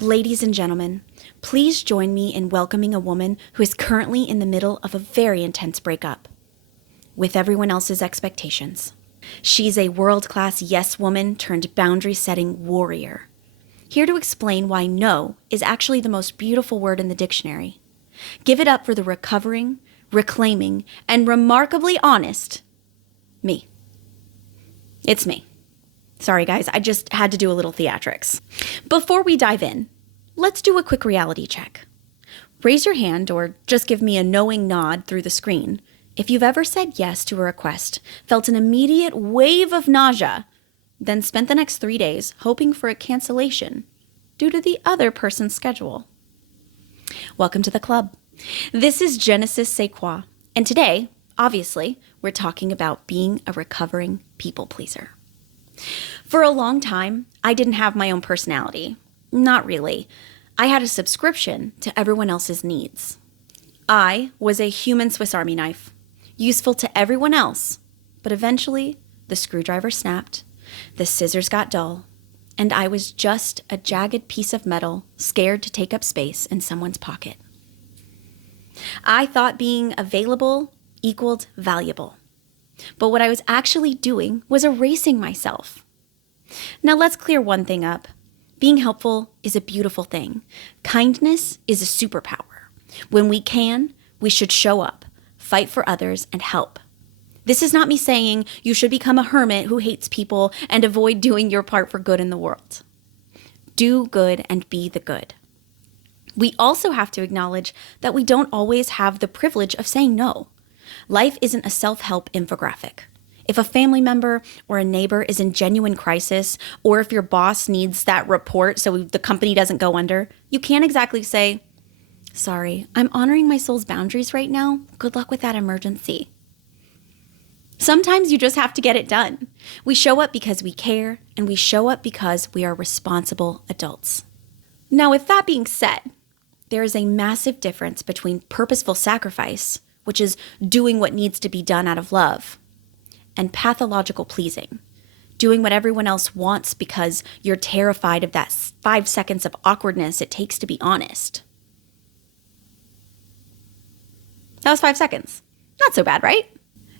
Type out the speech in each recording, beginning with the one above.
Ladies and gentlemen, please join me in welcoming a woman who is currently in the middle of a very intense breakup with everyone else's expectations. She's a world-class yes woman turned boundary-setting warrior. Here to explain why no is actually the most beautiful word in the dictionary. Give it up for the recovering, reclaiming, and remarkably honest me. It's me. Sorry guys, I just had to do a little theatrics. Before we dive in, let's do a quick reality check. Raise your hand or just give me a knowing nod through the screen if you've ever said yes to a request, felt an immediate wave of nausea, then spent the next 3 days hoping for a cancellation due to the other person's schedule. Welcome to the club. This is Genesis Sais Quoi, and today, obviously, we're talking about being a recovering people pleaser. For a long time, I didn't have my own personality. Not really. I had a subscription to everyone else's needs. I was a human Swiss Army knife, useful to everyone else, but eventually the screwdriver snapped, the scissors got dull, and I was just a jagged piece of metal scared to take up space in someone's pocket. I thought being available equaled valuable. But what I was actually doing was erasing myself. Now let's clear one thing up. Being helpful is a beautiful thing. Kindness is a superpower. When we can, we should show up, fight for others, and help. This is not me saying you should become a hermit who hates people and avoid doing your part for good in the world. Do good and be the good. We also have to acknowledge that we don't always have the privilege of saying no. Life isn't a self-help infographic. If a family member or a neighbor is in genuine crisis, or if your boss needs that report so the company doesn't go under, you can't exactly say, "Sorry, I'm honoring my soul's boundaries right now. Good luck with that emergency." Sometimes you just have to get it done. We show up because we care, and we show up because we are responsible adults. Now, with that being said, there is a massive difference between purposeful sacrifice, which is doing what needs to be done out of love, and pathological pleasing, doing what everyone else wants because you're terrified of that 5 seconds of awkwardness it takes to be honest. That was 5 seconds. Not so bad, right?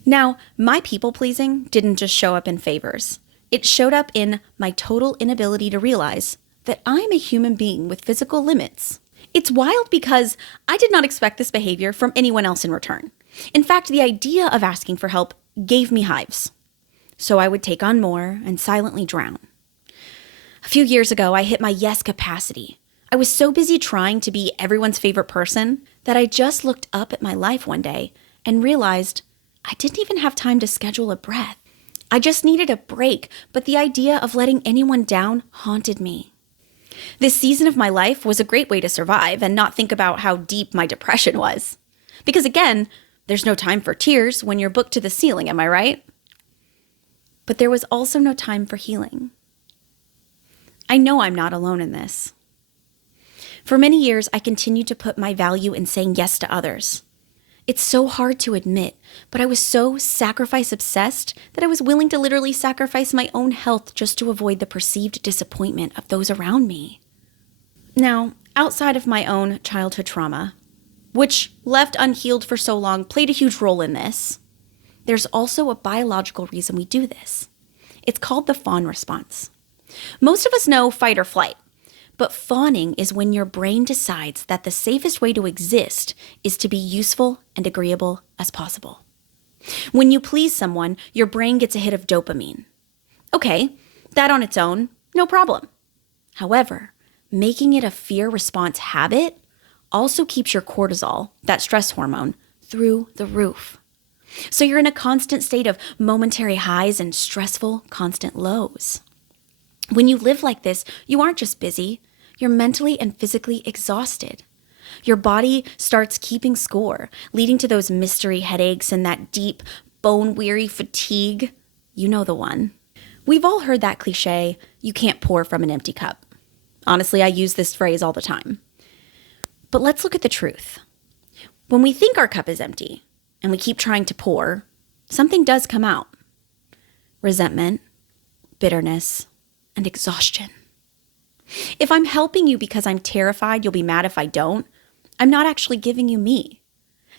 Now, my people pleasing didn't just show up in favors. It showed up in my total inability to realize that I'm a human being with physical limits. It's wild because I did not expect this behavior from anyone else in return. In fact, the idea of asking for help gave me hives. So I would take on more and silently drown. A few years ago, I hit my yes capacity. I was so busy trying to be everyone's favorite person that I just looked up at my life one day and realized I didn't even have time to schedule a breath. I just needed a break, but the idea of letting anyone down haunted me. This season of my life was a great way to survive and not think about how deep my depression was. Because again, there's no time for tears when you're booked to the ceiling, am I right? But there was also no time for healing. I know I'm not alone in this. For many years, I continued to put my value in saying yes to others. It's so hard to admit, but I was so sacrifice-obsessed that I was willing to literally sacrifice my own health just to avoid the perceived disappointment of those around me. Now, outside of my own childhood trauma, which, left unhealed for so long, played a huge role in this, there's also a biological reason we do this. It's called the fawn response. Most of us know fight or flight. But fawning is when your brain decides that the safest way to exist is to be useful and agreeable as possible. When you please someone, your brain gets a hit of dopamine. Okay, that on its own, no problem. However, making it a fear response habit also keeps your cortisol, that stress hormone, through the roof. So you're in a constant state of momentary highs and stressful, constant lows. When you live like this, you aren't just busy. You're mentally and physically exhausted. Your body starts keeping score, leading to those mystery headaches and that deep, bone-weary fatigue. You know the one. We've all heard that cliche, you can't pour from an empty cup. Honestly, I use this phrase all the time. But let's look at the truth. When we think our cup is empty and we keep trying to pour, something does come out. Resentment, bitterness, and exhaustion. If I'm helping you because I'm terrified you'll be mad if I don't, I'm not actually giving you me.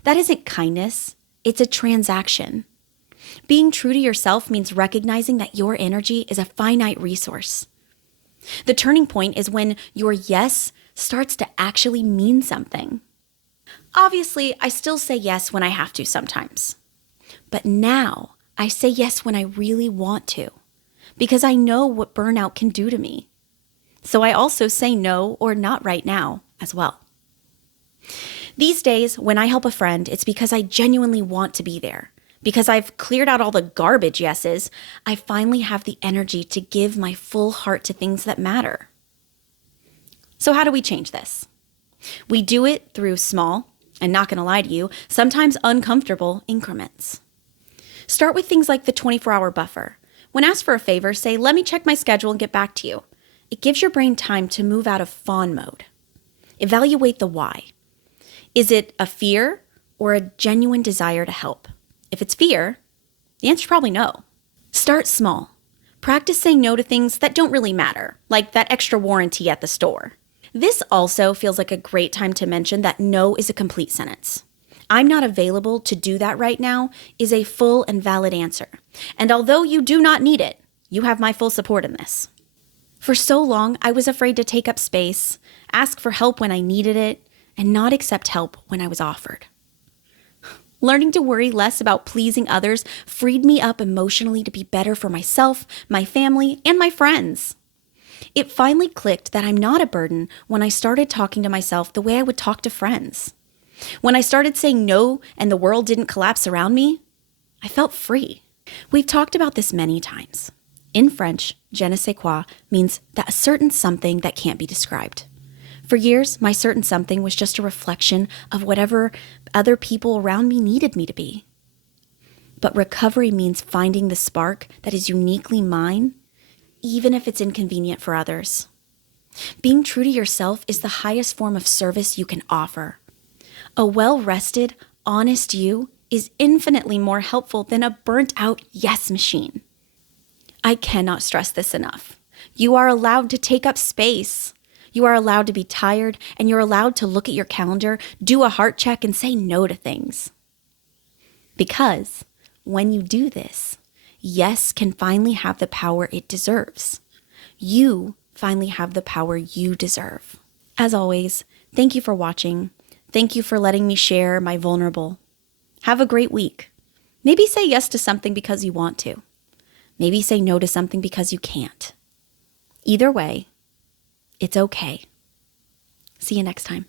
That isn't kindness. It's a transaction. Being true to yourself means recognizing that your energy is a finite resource. The turning point is when your yes starts to actually mean something. Obviously, I still say yes when I have to sometimes. But now I say yes when I really want to, because I know what burnout can do to me. So I also say no or not right now as well. These days, when I help a friend, it's because I genuinely want to be there. Because I've cleared out all the garbage yeses, I finally have the energy to give my full heart to things that matter. So how do we change this? We do it through small, and not gonna lie to you, sometimes uncomfortable increments. Start with things like the 24-hour buffer. When asked for a favor, say, let me check my schedule and get back to you. It gives your brain time to move out of fawn mode. Evaluate the why. Is it a fear or a genuine desire to help? If it's fear, the answer's probably no. Start small. Practice saying no to things that don't really matter, like that extra warranty at the store. This also feels like a great time to mention that no is a complete sentence. I'm not available to do that right now is a full and valid answer. And although you do not need it, you have my full support in this. For so long, I was afraid to take up space, ask for help when I needed it, and not accept help when I was offered. Learning to worry less about pleasing others freed me up emotionally to be better for myself, my family, and my friends. It finally clicked that I'm not a burden when I started talking to myself the way I would talk to friends. When I started saying no and the world didn't collapse around me, I felt free. We've talked about this many times. In French, Genesis Sais Quoi means that a certain something that can't be described. For years, my certain something was just a reflection of whatever other people around me needed me to be. But recovery means finding the spark that is uniquely mine, even if it's inconvenient for others. Being true to yourself is the highest form of service you can offer. A well-rested, honest you is infinitely more helpful than a burnt-out yes machine. I cannot stress this enough. You are allowed to take up space. You are allowed to be tired, and you're allowed to look at your calendar, do a heart check, and say no to things. Because when you do this, yes can finally have the power it deserves. You finally have the power you deserve. As always, thank you for watching. Thank you for letting me share my vulnerable. Have a great week. Maybe say yes to something because you want to. Maybe say no to something because you can't. Either way, it's okay. See you next time.